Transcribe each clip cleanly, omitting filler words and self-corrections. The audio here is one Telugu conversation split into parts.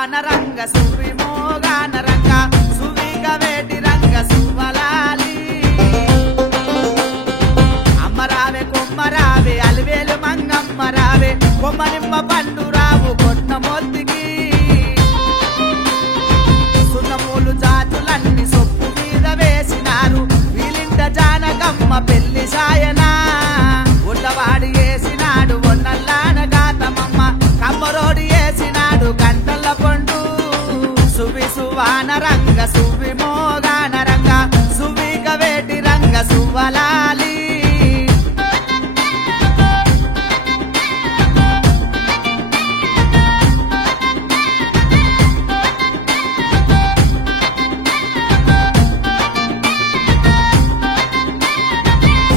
సువాన రంగ సువి మోగాన రంగ సువిక వేటి రంగ సువలాలి అమ్మరావే కొమ్మరావే అలివేలు మంగమ్మరావే కొమ్మనిమ్మ పండు రావు కొట్న మొత్తికి సున్నమూలు జాతులన్నీ సొప్పు మీద వేసినారు వీలింట జానకమ్మ పెళ్లి సాయనా ఉన్నవాడు వేసినాడు ఒన్నల్లాన గాతమమ్మ కమ్మరోడి వేసినాడు గంటల పండు సువి సువాన రంగ సువి మోగాన రంగ సువిక వేటి రంగ సువలాలి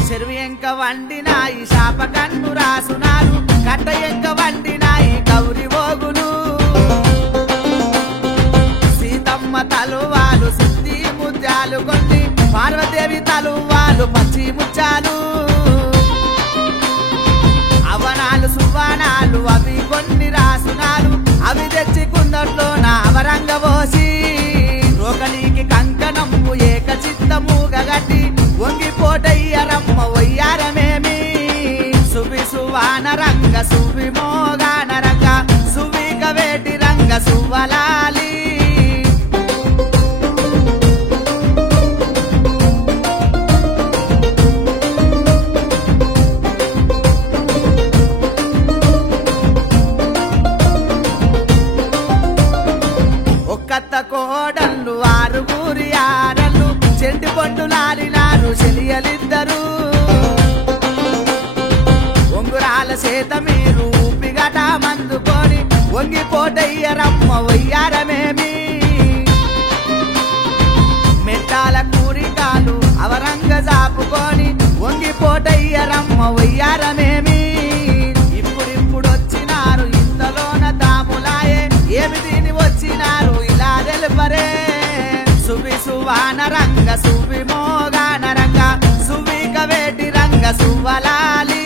చెరువు ఎంక వండినాయి శాప కన్ను రాసునారు కట్ట ఎంక వండినాయి గౌరి ఓగులు సీతమ్మ తలువాలు సిద్ధి ముత్యాలు కొన్ని పార్వదేవి తలువాలు పచ్చి ముత్యాలు అవనాలు సువానాలు అవి కొన్ని రాసునారు అవి తెచ్చి కుందట్లో నా అవరంగ పోసి రోకలికి కంకణము ఏక చిత్తముగా గట్టి వంగిపోటయ్యరమ్మ వయ్యారమేమి సువి సువాన రంగ సువి మోగాన రంగ సువిక వేటి రంగ సువలాలి ఒక్కత్త కోడళ్ళు ఆరుగురి ఆరళ్ళు చెండి పొట్టులారినారు చెలియలిద్దరు ఉంగురాల చేత మీరు ఊపిగట మందుకొని వంగిపోటయ్యరమ్మ వయ్యారమేమి మెట్టాల కూరికాలు అవరంగ జాపుకొని వంగిపోటయ్యరమ్మ వయ్యారమేమి ఇప్పుడిప్పుడు వచ్చినారు ఇంతలోన తాములాయే ఏమి దీని వచ్చినారు ఇలా తెలుపరే సువి సువాన రంగ సువి మోగాన రంగ సువిక వేటి రంగ సువలాలి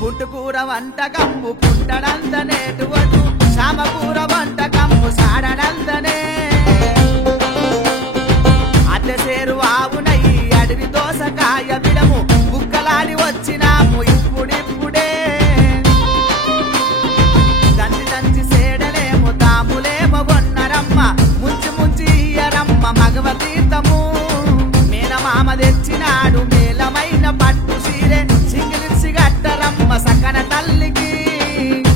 పుట్టుకూర వంట కంపు పుట్టడంత నేటువటు సామకూర వంట కంపు సాడడంతనే అద్దెసేరు ఆవునయి అడవి దోసకాయ బిడము బుక్కలాడి వచ్చినాము ఇప్పుడిప్పుడే దంచి దంచి సేడలేము తాములేమో గొన్నరమ్మ ముంచి ముంచి ఇయ్యరమ్మ మగవ తీర్థము మేనమామ తెచ్చినాడు మేలమైన పట్టు సీరే సింగిలిసి గట్టరమ్మ సకన తల్లికి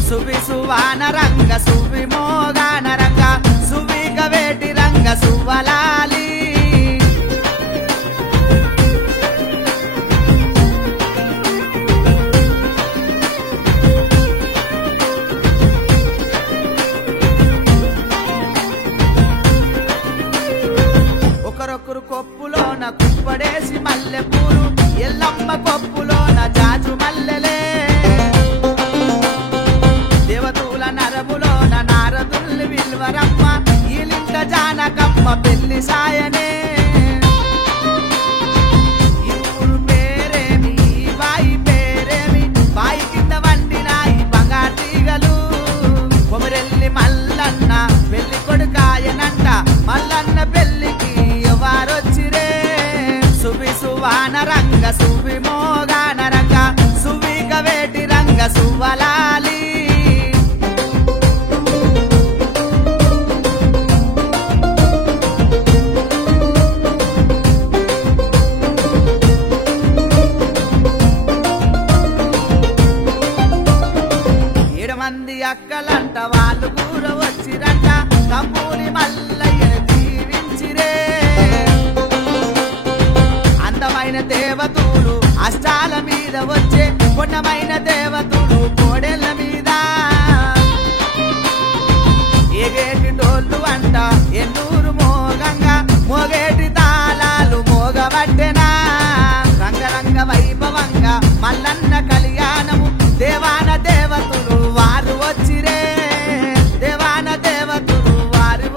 సువి సువాన రంగ సువి మోగాన రంగ సువిక వేటి రంగ సువలాలి ఒకరొకరు కొప్పులోన కుప్పడేసి మల్లె పూలు ఎల్లమ్మ కొప్పులోన జాజు మల్లెలే దేవతూల నరములోన నారదుల్లి విల్వరమ్మ ఈలింట జానకమ్మ పెళ్లి సాయనే ఇరువురు పేరేమి బాయి పేరేమి బాయి కింద వండినాయి బంగారు తీగలు కొమరెల్లి మల్లన్న పెళ్లి కొడుకాయనంట మల్లన్న పెళ్లికి ఎవరొచ్చిరే సువి సువాన రంగ సువి మోగాన రంగ సువిక వేటి రంగ సువలాలి మంది అక్కలంట వాళ్ళు కూర వచ్చిరంట కంపూరి మల్లయ్యను దీవించిరే అందమైన దేవతూలు అష్టాల మీద వచ్చే కొండమైన దేవతూలు కోడెళ్ళ మీద ఏగేటి డోళ్ళు అంట ఎన్నూరు మోగంగా మోగేటి తాళాలు మోగబట్టెనా రంగరంగ వైభవంగా మల్లన్న కళ్యాణము దేవాన దేవతలు వారు వచ్చిరే దేవాన దేవతలు వారు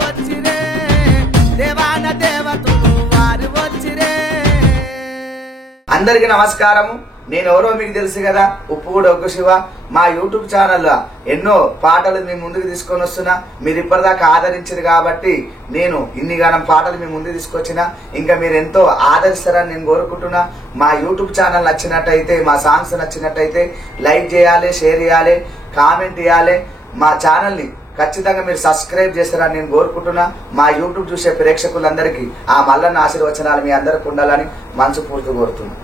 అందరికీ నమస్కారము. నేను ఎవరో మీకు తెలుసు కదా, ఉప్పుగూడ ఒగ్గు శివ. మా యూట్యూబ్ ఛానల్లో ఎన్నో పాటలు మీ ముందుకు తీసుకొని వస్తున్నా. మీరు ఇప్పటిదాకా ఆదరించారు కాబట్టి నేను ఇన్ని గానం పాటలు మీ ముందుకు తీసుకొచ్చిన. ఇంకా మీరు ఎంతో ఆదరిస్తారని నేను కోరుకుంటున్నా. మా యూట్యూబ్ ఛానల్ నచ్చినట్టయితే, మా సాంగ్స్ నచ్చినట్టయితే లైక్ చేయాలి, షేర్ చేయాలి, కామెంట్ చేయాలి. మా ఛానల్ని ఖచ్చితంగా మీరు సబ్స్క్రైబ్ చేస్తారని నేను కోరుకుంటున్నా. మా యూట్యూబ్ చూసే ప్రేక్షకులందరికీ ఆ మల్లన్న ఆశీర్వచనాలు మీ అందరికి ఉండాలని మనసు పూర్తి కోరుతున్నా.